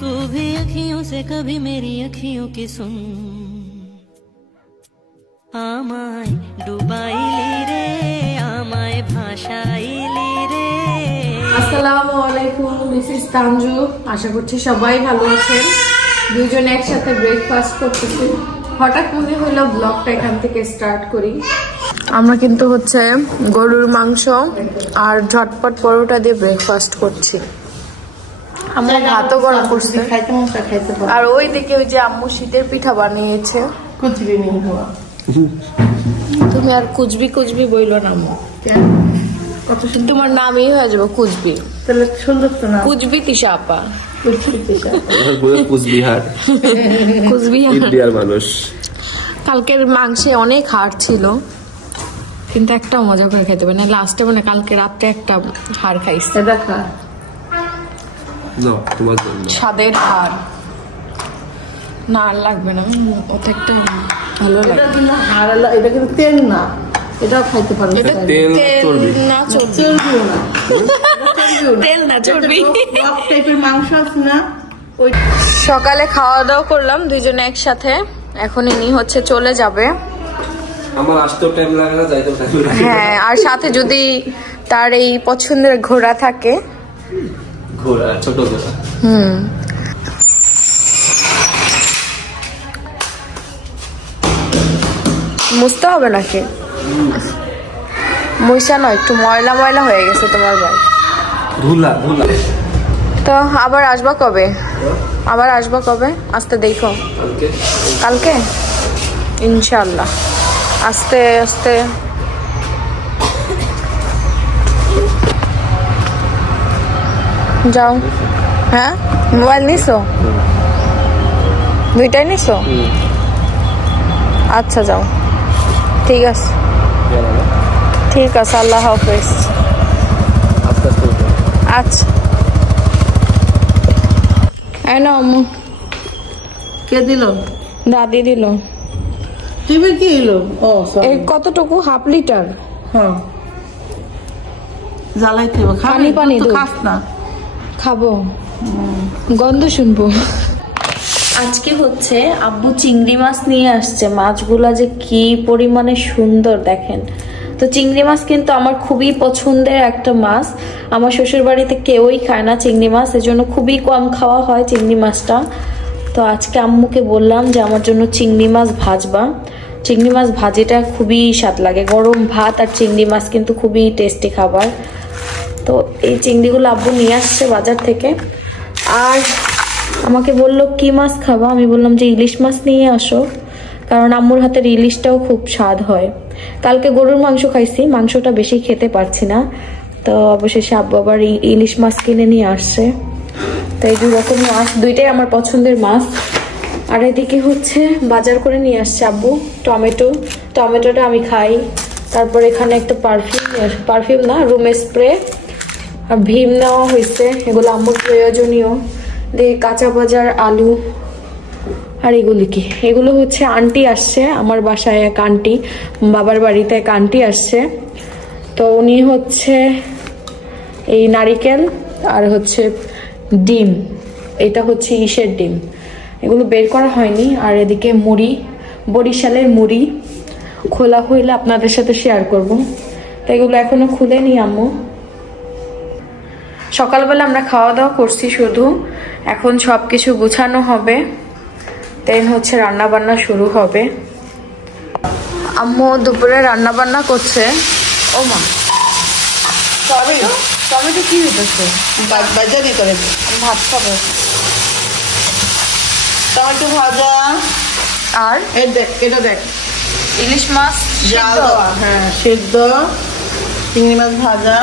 तू भी अखियों से कभी मेरी अखियों की सुन आमाय डुबाइली रे आमाय भाषाइली रे। আসসালামু আলাইকুম, দিস ইজ তানজু। আশা করছি সবাই ভালো আছেন। দুইজন একসাথে ব্রেকফাস্ট করতেছি। হঠাৎ মনে হলো ব্লগটা এখান থেকে স্টার্ট করি। আমরা কিন্তু হচ্ছে গরুর মাংস আর ঝটপট পরোটা দিয়ে ব্রেকফাস্ট করছি। আমরা ভাতও গরম করছি আর ওই দিকে ওই যে আম্মু শীতের পিঠা বানিয়েছে। কুচবি নেই হওয়া, তুমি আর কুচবি কুচবি বইলো না আম্মু, তোমার নামই হয়ে যাবে কুচবি। তাহলে সুন্দর তো না, কুচবি তিশা আপা, কুচবিহার কুচবিহার মানুষ। কালকের মাংসে অনেক হাড় ছিল, কিন্তু একটা মজা করে খেতে পারে না। লাস্টে মানে কালকে রাত্রে একটা হাড় খাইছে, দেখা স্বাদের হাড় না আর লাগবে না, ওটা একটা ভালো লাগে। এটা কিন্তু তেল না, এটাও খাইতে পারো। তেল না চর্বি টাইপের মাংস আছে না। সকালে খাওয়া দাওয়া করলাম দুইজনে একসাথে, এখন ইনি হচ্ছে চলে যাবে। আমার আসতেও টাইম লাগে না, যাইতেও টাইম লাগে। হ্যাঁ, আর সাথে যদি তার এই পছন্দের ঘোড়া থাকে, ঘোড়া ছোট ঘোড়া। মুছতে হবে নাকি? মুছা নয়, একটু ময়লা ময়লা হয়ে গেছে তোমার ভাই। ধুলা ধুলা। তো আবার আসবা কবে? আবার আসবা কবে? আসতে দেখো কালকে ইনশাল্লাহ। আস্তে আস্তে যাও। হ্যাঁ, মোবাইল নিছো? দুইটাই নিছো? আচ্ছা যাও, ঠিক আছে ঠিক আছে, আল্লাহ হাফেজ। আচ্ছা আম্মু কে দিল? দাদি দিল। টিভি কি এলো? ও এই কতটুকু? Half litre. হ্যাঁ, জ্বালাইতে হবে। পানি পানি খাস না? খাবো, গন্ধ শুনবো। আজকে হচ্ছে আব্বু চিংড়ি মাছ নিয়ে আসছে। মাছগুলা যে কি পরিমাণে সুন্দর দেখেন। তো চিংড়ি মাছ কিন্তু আমার খুবই পছন্দের একটা মাছ। আমার শ্বশুর বাড়িতে কেউই খায় না চিংড়ি মাছ, এজন্য খুবই কম খাওয়া হয় চিংড়ি মাছটা। তো আজকে আম্মুকে বললাম যে আমার জন্য চিংড়ি মাছ ভাজবা। চিংড়ি মাছ ভাজিটা খুবই স্বাদ লাগে, গরম ভাত আর চিংড়ি মাছ কিন্তু খুবই টেস্টি খাবার। তো এই চিংড়িগুলো আব্বু নিয়ে আসছে বাজার থেকে। আর আমাকে বললো কি মাছ খাবা, আমি বললাম যে ইলিশ মাছ নিয়ে আসো, কারণ আম্মুর হাতের ইলিশটাও খুব স্বাদ হয়। কালকে গরুর মাংস খাইছি, মাংসটা বেশি খেতে পারছি না, তো অবশেষে আব্বু আবার ইলিশ মাছ কিনে নিয়ে আসছে। তো এই দুরকম মাছ দুইটাই আমার পছন্দের মাছ। আর এদিকে হচ্ছে বাজার করে নিয়ে আসছে আব্বু টমেটোটা আমি খাই। তারপর এখানে একটা পারফিউম না, রুম স্প্রে আর ভীম নেওয়া হয়েছে, এগুলো আম্মুর প্রয়োজনীয়। দিয়ে কাঁচা বাজার আলু। আর এগুলি কি? এগুলো হচ্ছে আন্টি আসছে আমার বাসায়, এক আন্টি, বাবার বাড়িতে এক আন্টি আসছে। তো উনি হচ্ছে এই নারিকেল আর হচ্ছে ডিম, এটা হচ্ছে ইসের ডিম, এগুলো বের করা হয়নি। আর এদিকে মুড়ি, বরিশালের মুড়ি, খোলা হইলে আপনাদের সাথে শেয়ার করব। তো এগুলো এখনো খুলেনি আম্মু। সকালবেলা আমরা খাওয়া দাওয়া করছি শুধু, এখন সবকিছু গুছানো হবে, দেন হচ্ছে রান্না বান্না শুরু হবে। আম্মু দুপুরে রান্না বান্না করছে। ও মা, টমেটো কি হইতেছে? বাজারি করে ভাত খাবো। টমেটো ভাজা আর এটা দেখ ইলিশ মাছ হ্যাঁ সেদ্ধ, চিংড়ি মাছ ভাজা,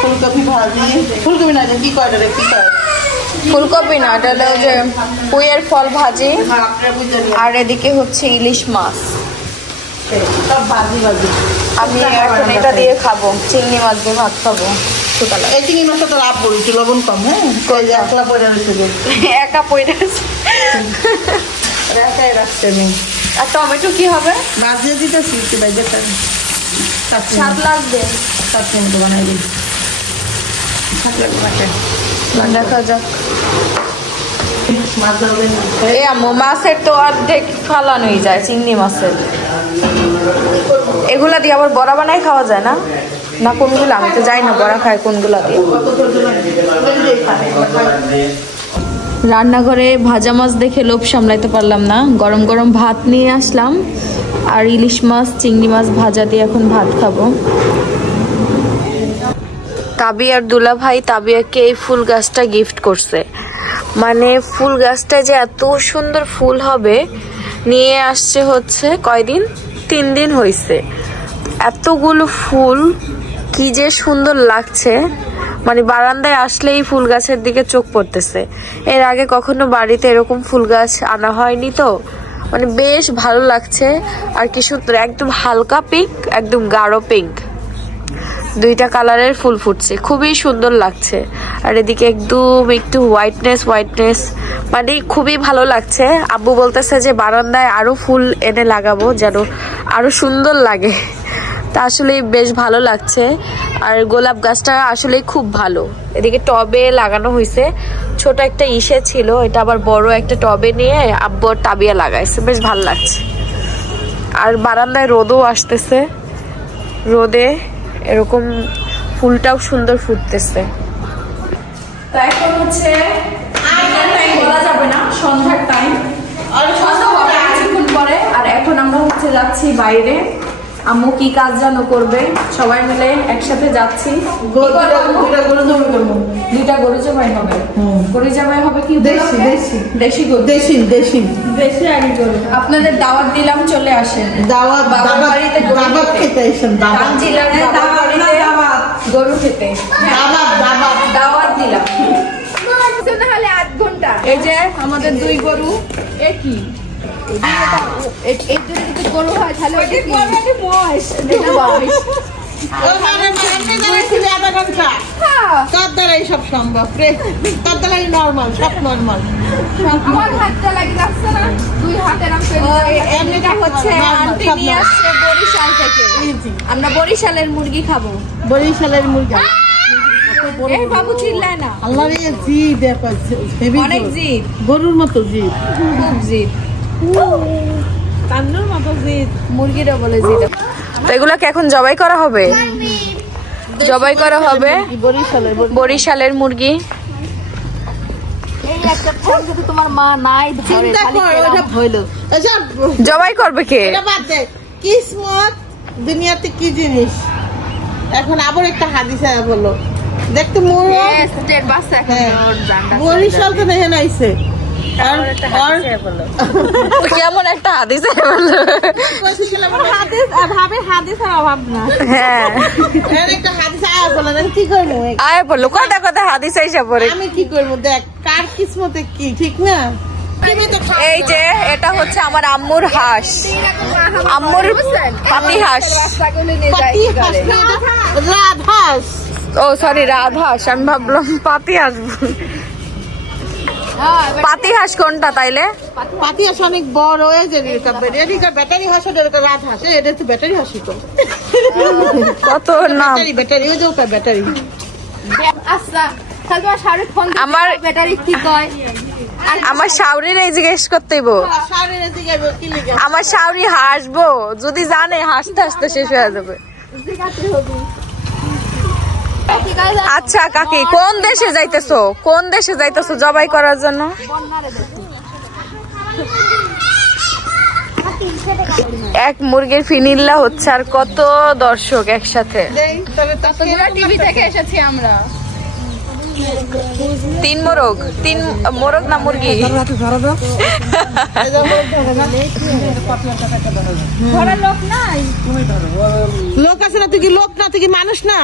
ফুলকপি ভাজি। ফুলকপি না, কি কয় রে? কি কয়? ফুলকপি না, এটা যে পুঁইয়ের ফল ভাজি। আর এদিকে হচ্ছে ইলিশ মাছ। আমি এখন এটা দিয়ে খাবো, চিংড়ি মাছ দিয়ে ভাত খাবো। এই চিংড়ি মাছটা তো লাভ করি, একটু লবণ কম। হ্যাঁ, একা পয়রা একাই রাখছে নেই। আর টমেটো কি হবে? ভাজিয়ে দিতেছি, স্বাদ লাগবে। চাটনি মতো বানাই দিই, দেখা যাক। এই আম্মু মাছের তো অর্ধেক ফালানোই যায়, চিংড়ি মাছের। এগুলা দিয়ে আবার বড়া বানাই খাওয়া যায় না? না কোনগুলো আমি তো জানি না বড়া খায় কোনগুলা দিয়ে। রান্নাঘরে ভাজা মাছ দেখে লোভ সামলাইতে পারলাম না, গরম গরম ভাত নিয়ে আসলাম আর ইলিশ মাছ চিংড়ি মাছ ভাজা দিয়ে এখন ভাত খাবো। তাবি আর দুলা ভাই তাবিয়াকে এই ফুল গাছটা গিফট করছে। মানে ফুল গাছটা যে এত সুন্দর ফুল হবে নিয়ে আসছে হচ্ছে কয়দিন, 3 দিন হয়েছে। এতগুলো ফুল কি যে সুন্দর লাগছে, মানে বারান্দায় আসলেই ফুল গাছের দিকে চোখ পড়তেছে। এর আগে কখনো বাড়িতে এরকম ফুল গাছ আনা হয়নি, তো মানে বেশ ভালো লাগছে। আর কি সুন্দর, একদম হালকা পিঙ্ক একদম গাঢ় পিঙ্ক, দুইটা কালারের ফুল ফুটছে, খুবই সুন্দর লাগছে। আর এদিকে একদম একটু হোয়াইটনেস, মানে খুবই ভালো লাগছে। আব্বু বলতেছে যে বারান্দায় আরো ফুল এনে লাগাবো যেন আরো সুন্দর লাগে। তা আসলে বেশ ভালো লাগছে। আর গোলাপ গাছটা আসলে খুব ভালো। এদিকে টবে লাগানো হয়েছে, ছোট একটা ইসে ছিল, এটা আবার বড় একটা টবে নিয়ে আব্বু তাবিয়া লাগাইছে, বেশ ভালো লাগছে। আর বারান্দায় রোদও আসতেছে, রোদে এরকম ফুলটাও সুন্দর ফুটতেছে। তো এখন হচ্ছে বলা যাবে না, সন্ধ্যার টাইম, সন্ধ্যা হবে কিছুক্ষণ পরে। আর এখন আমরা হচ্ছে যাচ্ছি বাইরে। আম্মু কি কাজ জানো করবে, সবাই মিলে একসাথে যাচ্ছি। দুইটা গরু জবাই হবে। গরু জবাই হবে কি দেশি গরু। আপনাদের দাওয়াত দিলাম, চলে আসেন। গরু খেতে দাওয়াত দিলাম। এই যে আমাদের 2 গরু, একই গরু হয় তাহলে তার দ্বারাই সব সম্ভব, তার দ্বারাই নর্মাল, সব নর্মাল। আমার হাতটা লাগে যাচ্ছে না, 2 হাতের এমনিটা হচ্ছে আন্টি নিয়ে আসছে বরিশাল থেকে। আমরা বরিশালের মুরগি খাবো, বরিশালের মুরগি। এই বাবু চিল্লায় না। আল্লাহ রে, জি দেখো অনেক জিদ, গরুর মতো জিদ, খুব জিদ, কান্নুর মতো জিদ, মুরগিরা বলে জিদ। তো এগুলোকে এখন জবাই করা হবে, জবাই করা হবে বরিশালের মুরগি। তোমার মা নাই জবাই করবে কে? কিসমত দুনিয়াতে কি জিনিস। এখন আবার একটা হাদিস বললো দেখতে বরিশাল তো দেখে নাইছে কেমন একটা হাদিস অভাব না। হ্যাঁ একটা হাদিস কি করবো, আয় বললো কথা কথা হাদিস আইসা পড়ে। আমি কি করবো, দেখ কার কিসমতে কি, ঠিক না? এই যে এটা হচ্ছে আমার আম্মুর হাঁস, আম্মুর পাতি হাঁস, রাজহাঁস। ও সরি রাজহাঁস, আমি ভাবলাম পাতি হাঁস। পাতি হাঁস কোনটা তাইলে? পাতি হাঁস অনেক বড়, ব্যাটারি হাঁস, রাজহাঁস এটা তো ব্যাটারি হাঁসই তো। কত নাম ব্যাটারি, ওই যে ব্যাটারি। আমার ব্যাটারি কি কয়? আমার শাওরির এই জিজ্ঞেস করতেইব, আমার শাওরি হাসবো যদি জানে, হাসতে হাসতে শেষ হয়ে যাবে। আচ্ছা কাকি, কোন দেশে যাইতেছো, কোন দেশে যাইতেছো জবাই করার জন্য? এক মুরগির ফিনিল্লা হচ্ছে, আর কত দর্শক একসাথে। টিভি থেকে এসেছি আমরা। 3 মোরগ, 3 মোরগ না মুরগি? লোক আছে না, তুই কি লোক না, তুই কি মানুষ না?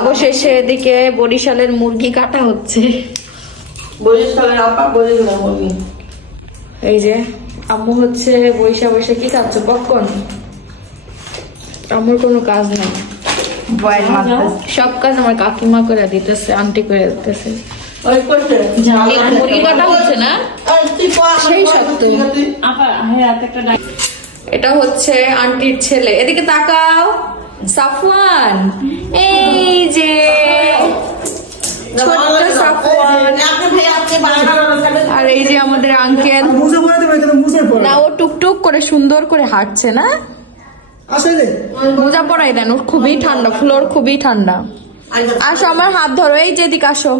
অবশেষে এদিকে বরিশালের মুরগি কাটা হচ্ছে। এই যে আম্মু হচ্ছে বৈশা বৈশা কি খাচ্ছ, পপকর্ন? আম্মুর কোনো কাজ নাই, সব কাজ আমার কাকিমা করে দিতেছে, আন্টি করে দিতেছে। মুরগি কাটা হচ্ছে না, এটা হচ্ছে আন্টির ছেলে। এদিকে তাকাও সাফওয়ান, এই যে ছোট্ট সাফওয়ান আর এই যে আমাদের আঙ্কেল না ও টুকটুক করে সুন্দর করে হাঁটছে না মোজা পরাই দেন ওর খুবই ঠান্ডা ফ্লোর খুবই ঠান্ডা আসো আমার হাত ধরো এই যে দিকে আসো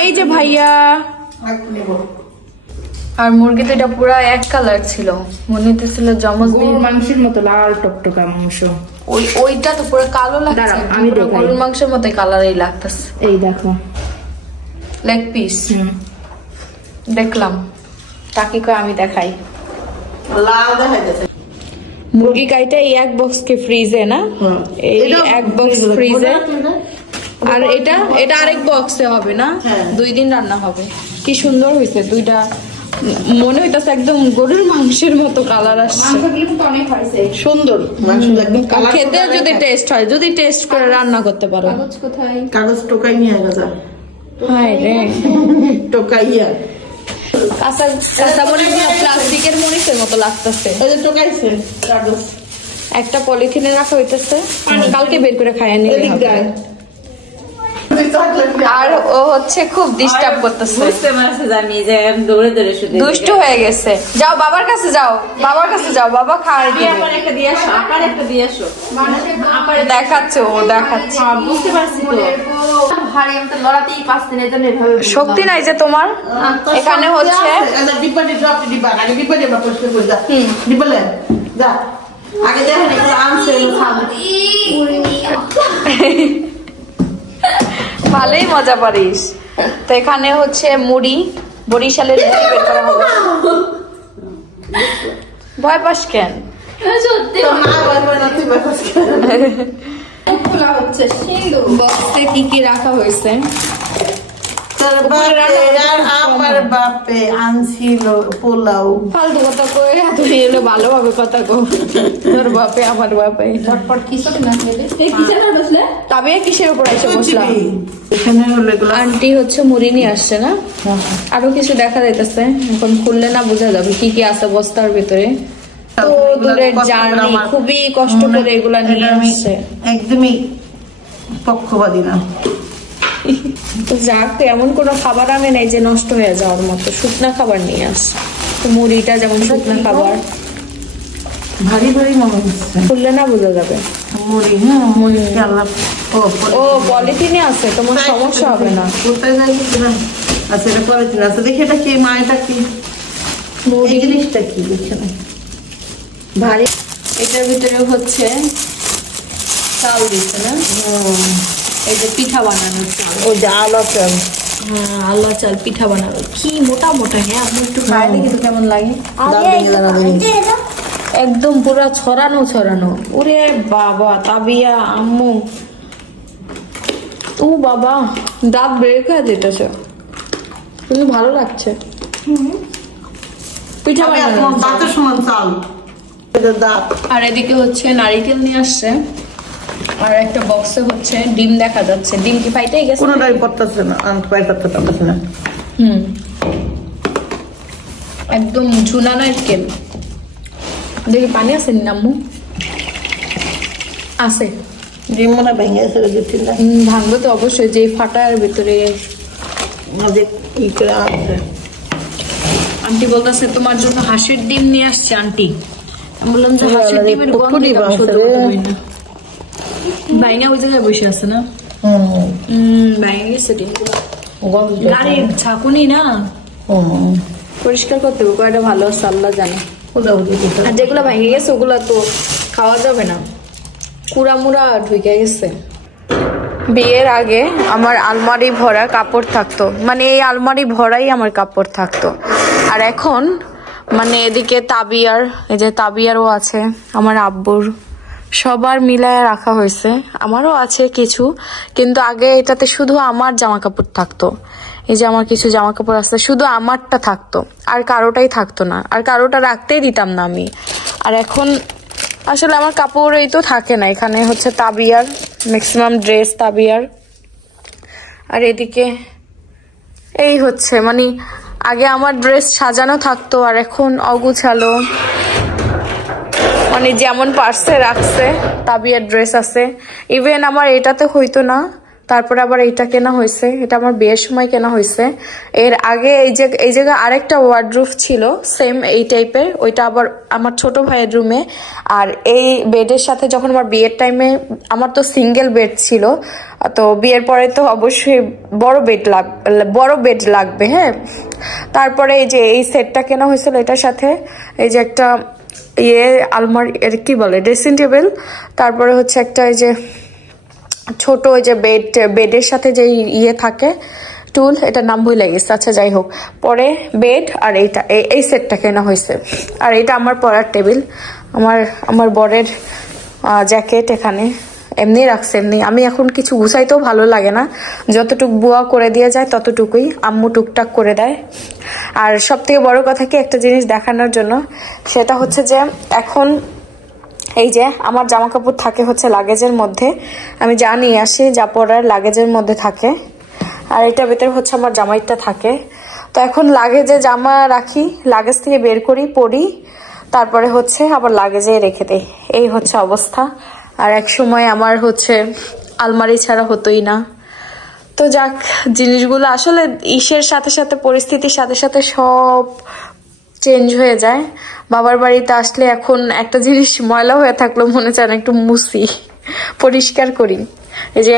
এই যে ভাইয়া আর মুরগি তো এটা পুরো এক কালার ছিল মনে হতেছিল জমজ মাংসের মতো লাল টকটকা মাংস ওইটা তো পুরো কালো লাগছে আমি গরুর মাংসের মতো কালারই লাগতেছে এই দেখো লেগ পিস দেখলাম তাকে কয় আমি দেখাই লাল দেখাইতেছে মুরগি কাইটা এই এক বক্স কে ফ্রিজে না এই এক বক্স ফ্রিজে আর এটা এটা আরেক বক্সে হবে না 2 দিন রান্না হবে কি সুন্দর হইছে দুইটা মনে হইতাছে একদম গরুর মাংসের মতো কালার আসছে অনেক হয়েছে সুন্দর মাংস একদম কালার খেতে যদি টেস্ট হয় যদি টেস্ট করে রান্না করতে পারো কাগজ টোকাই নিয়ে গেছে হায় রে টোকাইয়া কাঁচা কাঁচা মরিচ প্লাস্টিকের মরিচের মতো লাগতেছে ওই যে টোকাইছে কাগজ একটা পলিথিনে রাখা হইতেছে কালকে বের করে খাইয়া নিয়ে আর ও হচ্ছে খুব ডিস্টার্ব করতেছে বুঝতে পারছে জানি যে দৌড়ে দৌড়ে শুধু দুষ্টু হয়ে গেছে যাও বাবার কাছে যাও বাবা খাওয়াই দিবে আমার একটা দিয়ে আসো আপার একটা দিয়ে আসো দেখাচ্ছে ও দেখাচ্ছে বুঝতে পারছি তো ভারী আমি তো লড়াতেই পারছি না এজন্য এভাবে শক্তি নাই যে তোমার এখানে হচ্ছে ডিব্বাটি ড্রপ ডিব্বা আগে ডিব্বা ডিব্বা পরিষ্কার করে যা ডিব্বালে যা আগে দেখেন এগুলো আনছে খাবো ভালোই মজা পারিস তো এখানে হচ্ছে মুড়ি বরিশালের মুড়ি বের করা হবে ভয় পাস কেন বক্সে কি কি রাখা হয়েছে আমার বাপে আনছিল পোলাও ফালতু কথা কই তুই এলো ভালোভাবে কথা কো তোর বাপে আমার বাপে চটপট কিছু না খেলে এই কিসের না বসলে তবে কিসের উপর এসে বসলাম এখানে হলো এগুলো আন্টি হচ্ছে মুড়ি নিয়ে আসছে না আরো কিছু দেখা যাইতেছে এখন খুললে না বোঝা যাবে কি কি আছে বস্তার ভিতরে তো দূরের জার্নি খুবই কষ্ট করে এগুলা নিয়ে আসছে একদমই পক্ষপাতী না তো যাক এমন কোনো খাবার আনে নাই যে নষ্ট হয়ে যাওয়ার মতো শুকনা খাবার নিয়ে আসছে তো মুড়িটা যেমন শুকনা খাবার ভারী ভারী মনে হচ্ছে খুললে না বোঝা যাবে মুড়ি হ্যাঁ মুড়ি আল্লাহ ও পলিথিনে আছে তোমার সমস্যা হবে না কোথায় যাই আচ্ছা এটা পলিথিন আছে দেখি এটা কি মা এটা কি এই জিনিসটা কি এখানে ভারী এটার ভিতরে হচ্ছে চাল দিচ্ছে না এই যে পিঠা বানানো ওই যে আলো চাল হ্যাঁ আল্লাহ চাল পিঠা বানানো কি মোটা মোটা হ্যাঁ আপনি একটু খাই দেখি তো কেমন লাগে একদম পুরো ছড়ানো ওরে বাবা তাবিয়া আম্মু ও বাবা দাঁত বের করে যেতেছে কিন্তু ভালো লাগছে পিঠা বানানো দাঁতের সমান চাল আর এদিকে হচ্ছে নারিকেল নিয়ে আসছে আর একটা বক্সে হচ্ছে ডিম দেখা যাচ্ছে ডিম কি ফাইটাই গেছে কোনোটাই পড়তেছে না আমি পাই করতে পারতেছি না একদম ঝুনা নারকেল দেখি পানি আছে নি আম্মু আছে ডিম মনে ভেঙে গেছে দু তিনটা ভাঙবে তো অবশ্যই যে ফাটার ভিতরে আমাদের ই করে আছে আন্টি বলতেছে তোমার জন্য হাঁসের ডিম নিয়ে আসছে আন্টি আমি বললাম যে হাঁসের ডিমের গন্ধ ভাইঙ্গা ওই জায়গায় বসে আছে না ভাইঙ্গা গেছে ডিমগুলো গাড়ির ছাকুনি না পরিষ্কার করতে হবে কয়টা ভালো আছে আল্লাহ জানে আর যেগুলো ভেঙে গেছে ওগুলো তো খাওয়া যাবে না কুড়া মুড়া ঢুকে গেছে বিয়ের আগে আমার আলমারি ভরা কাপড় থাকতো মানে এই আলমারি ভরাই আমার কাপড় থাকতো আর এখন মানে এদিকে তাবিয়ার এই যে তাবিয়ারও আছে আমার আব্বুর সবার মিলায় রাখা হয়েছে আমারও আছে কিছু কিন্তু আগে এটাতে শুধু আমার জামা কাপড় থাকতো এই যে আমার কিছু জামা কাপড় আছে শুধু আমারটা থাকতো আর কারোটাই থাকতো না আর কারোটা রাখতেই দিতাম না আমি আর এখন আসলে আমার কাপড় এই তো থাকে না এখানে হচ্ছে তাবিয়ার ম্যাক্সিমাম ড্রেস তাবিয়ার আর এদিকে এই হচ্ছে মানে আগে আমার ড্রেস সাজানো থাকতো আর এখন অগুছালো মানে যেমন পার্সে রাখছে তাবিয়ার ড্রেস আছে ইভেন আমার এটাতে হইতো না তারপরে আবার এইটা কেনা হয়েছে, এটা আমার বিয়ের সময় কেনা হয়েছে। এর আগে এই জায়গায় আরেকটা ওয়ার্ডরোব ছিল সেম এই টাইপের, ওইটা আবার আমার ছোট ভাইয়ের রুমে। আর এই বেডের সাথে যখন আমার বিয়ের টাইমে, আমার তো সিঙ্গেল বেড ছিল, তো বিয়ের পরে তো অবশ্যই বড় বেড লাগবে। হ্যাঁ, তারপরে এই যে এই সেটটা কেনা হয়েছিল, এটার সাথে এই যে একটা আলমারি, এর কি বলে, ড্রেসিং টেবিল, তারপরে হচ্ছে একটা এই যে ছোট ওই যে বেডের সাথে যে থাকে টুল, এটার নাম ভুলে গেছে, আচ্ছা যাই হোক। পরে বেড আর এইটা, এই সেটটা কেনা হয়েছে। আর এটা আমার পড়ার টেবিল, আমার বরের জ্যাকেট এখানে এমনি রাখছে, এমনি। আমি এখন কিছু গুছাইতেও ভালো লাগে না, যতটুকু বুয়া করে দিয়ে যায় ততটুকুই, আম্মু টুকটাক করে দেয়। আর সব থেকে বড় কথা কি, একটা জিনিস দেখানোর জন্য, সেটা হচ্ছে যে এখন এই যে আমার জামা কাপড় থাকে হচ্ছে লাগেজের মধ্যে, আমি যা নিয়ে আসি যা পরার লাগেজের মধ্যে থাকে, আর এটার ভেতরে হচ্ছে আমার জামাইটা থাকে। তো এখন লাগেজে জামা রাখি, লাগেজ থেকে বের করি, পরি, তারপরে হচ্ছে আবার লাগেজে রেখে দেই, এই হচ্ছে অবস্থা। আর এক সময় আমার হচ্ছে আলমারি ছাড়া হতোই না। তো যাক, জিনিসগুলো আসলে ইসের সাথে সাথে, পরিস্থিতির সাথে সাথে সব চেঞ্জ হয়ে যায়। বাবার বাড়িতে আসলে এখন একটা জিনিস ময়লা হয়ে থাকলো মনে চায় না একটু মুছি, পরিষ্কার করি। এই যে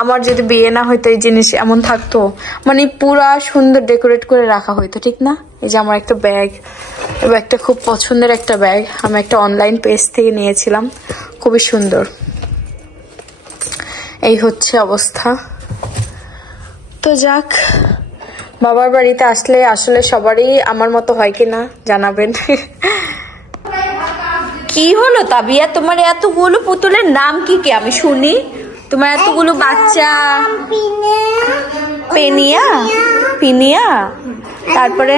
আমার যদি বিয়ে না হইতো এই জিনিস এমন থাকতো, মানে পুরা সুন্দর ডেকোরেট করে রাখা হইতো, ঠিক না? এই যে আমার একটা ব্যাগ, এই ব্যাগটা খুব পছন্দের একটা ব্যাগ, আমি একটা অনলাইন পেজ থেকে নিয়েছিলাম, খুবই সুন্দর। এই হচ্ছে অবস্থা। তো যাক, বাবার বাড়িতে আসলে আসলে সবারই আমার মতো হয় কিনা জানাবেন। কি হলো তাবিয়া, তোমার এতগুলো পুতুলের নাম কি কি আমি শুনি? তোমার এতগুলো বাচ্চা, পেনিয়া, পিনিয়া, তারপরে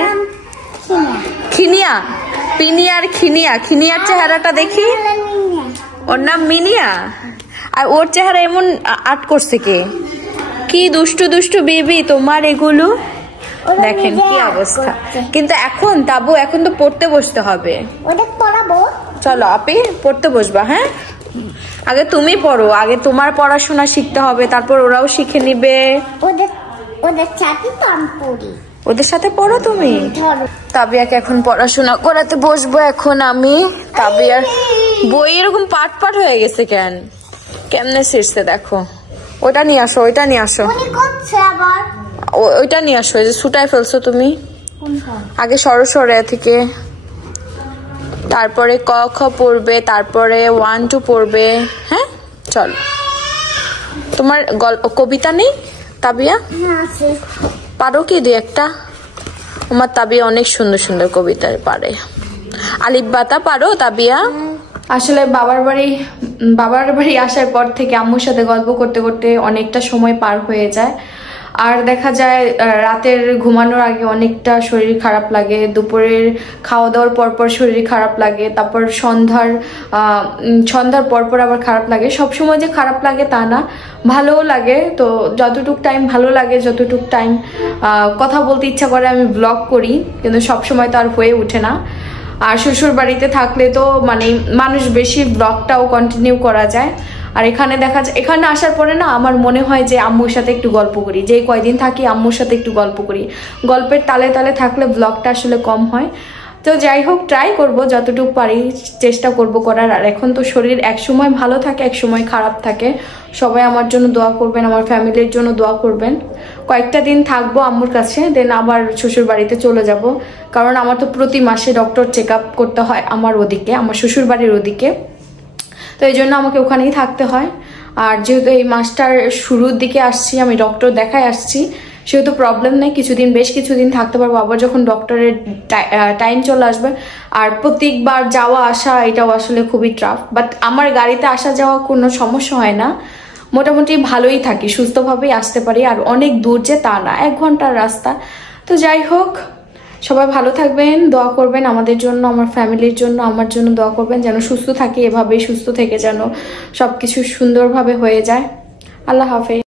খিনিয়া, পিনিয়া আর খিনিয়া। খিনিয়ার চেহারাটা দেখি, ওর নাম মিনিয়া। আর ওর চেহারা এমন আট করছে কে? কি দুষ্টু দুষ্টু বেবি তোমার এগুলো, দেখেন কি অবস্থা। কিন্তু এখন তাবু, এখন তো পড়তে বসতে হবে। চলো আপি পড়তে বসবা। হ্যাঁ, আগে তুমি পড়ো, আগে তোমার পড়াশোনা শিখতে হবে, তারপর ওরাও শিখে নিবে। ওদের সাথে পড়ো তুমি। তাবিয়াকে এখন পড়াশোনা করাতে বসবো এখন আমি। তাবিয়ার বই এরকম পাট পাট হয়ে গেছে কেন, কেমনে ছিঁড়ছে দেখো। ওইটা নিয়ে আসো, ওইটা নিয়ে আসো, ওইটা নিয়ে আসো। এই যে ছুটাই ফেলছো তুমি। আগে সরসরে থেকে, তারপরে ক খ পড়বে, তারপরে 1 2 পড়বে। হ্যাঁ চলো। তোমার কবিতা নেই তাবিয়া? পারো কি দুই একটা? আমার তাবিয়া অনেক সুন্দর সুন্দর কবিতা পারে। আলিফ বাতা পারো তাবিয়া? আসলে বাবার বাড়ি আসার পর থেকে আম্মুর সাথে গল্প করতে করতে অনেকটা সময় পার হয়ে যায়। আর দেখা যায় রাতের ঘুমানোর আগে অনেকটা শরীর খারাপ লাগে, দুপুরের খাওয়া দাওয়ার পরপর শরীর খারাপ লাগে, তারপর সন্ধ্যার পরপর আবার খারাপ লাগে। সবসময় যে খারাপ লাগে তা না, ভালোও লাগে। তো যতটুক টাইম ভালো লাগে, যতটুক টাইম কথা বলতে ইচ্ছা করে আমি ব্লগ করি, কিন্তু সবসময় তো আর হয়ে ওঠে না। আর শ্বশুর বাড়িতে থাকলে তো মানে মানুষ বেশি ব্লগটাও কন্টিনিউ করা যায়। আর এখানে দেখা যায়, এখানে আসার পরে না আমার মনে হয় যে আম্মুর সাথে একটু গল্প করি, যেই কয়দিন থাকি আম্মুর সাথে একটু গল্প করি। গল্পের তালে তালে থাকলে ব্লগটা আসলে কম হয়। তো যাই হোক, ট্রাই করব যতটুকু পারি, চেষ্টা করব করার। আর এখন তো শরীর এক সময় ভালো থাকে, এক সময় খারাপ থাকে। সবাই আমার জন্য দোয়া করবেন, আমার ফ্যামিলির জন্য দোয়া করবেন। কয়েকটা দিন থাকবো আম্মুর কাছে, দেন আবার শ্বশুর বাড়িতে চলে যাব। কারণ আমার তো প্রতি মাসে ডক্টর চেক আপ করতে হয় আমার ওদিকে, আমার শ্বশুর বাড়ির ওদিকে। তো এই জন্য আমাকে ওখানেই থাকতে হয়। আর যেহেতু এই মাসটার শুরুর দিকে আসছি, আমি ডক্টর দেখায় আসছি, সেহেতু প্রবলেম নেই, বেশ কিছুদিন থাকতে পারবো। আবার যখন ডক্টরের টাইম চলে আসবে, আর প্রত্যেকবার যাওয়া আসা এটাও আসলে খুবই টাফ। বাট আমার গাড়িতে আসা যাওয়া কোনো সমস্যা হয় না, মোটামুটি ভালোই থাকি, সুস্থভাবেই আসতে পারি। আর অনেক দূর যে তা না, 1 ঘন্টার রাস্তা। তো যাই হোক, সবাই ভালো থাকবেন, দোয়া করবেন আমাদের জন্য, আমার ফ্যামিলির জন্য, আমার জন্য দোয়া করবেন যেন সুস্থ থাকি, এভাবেই সুস্থ থেকে যেন সবকিছু সুন্দরভাবে হয়ে যায়। আল্লাহ হাফেজ।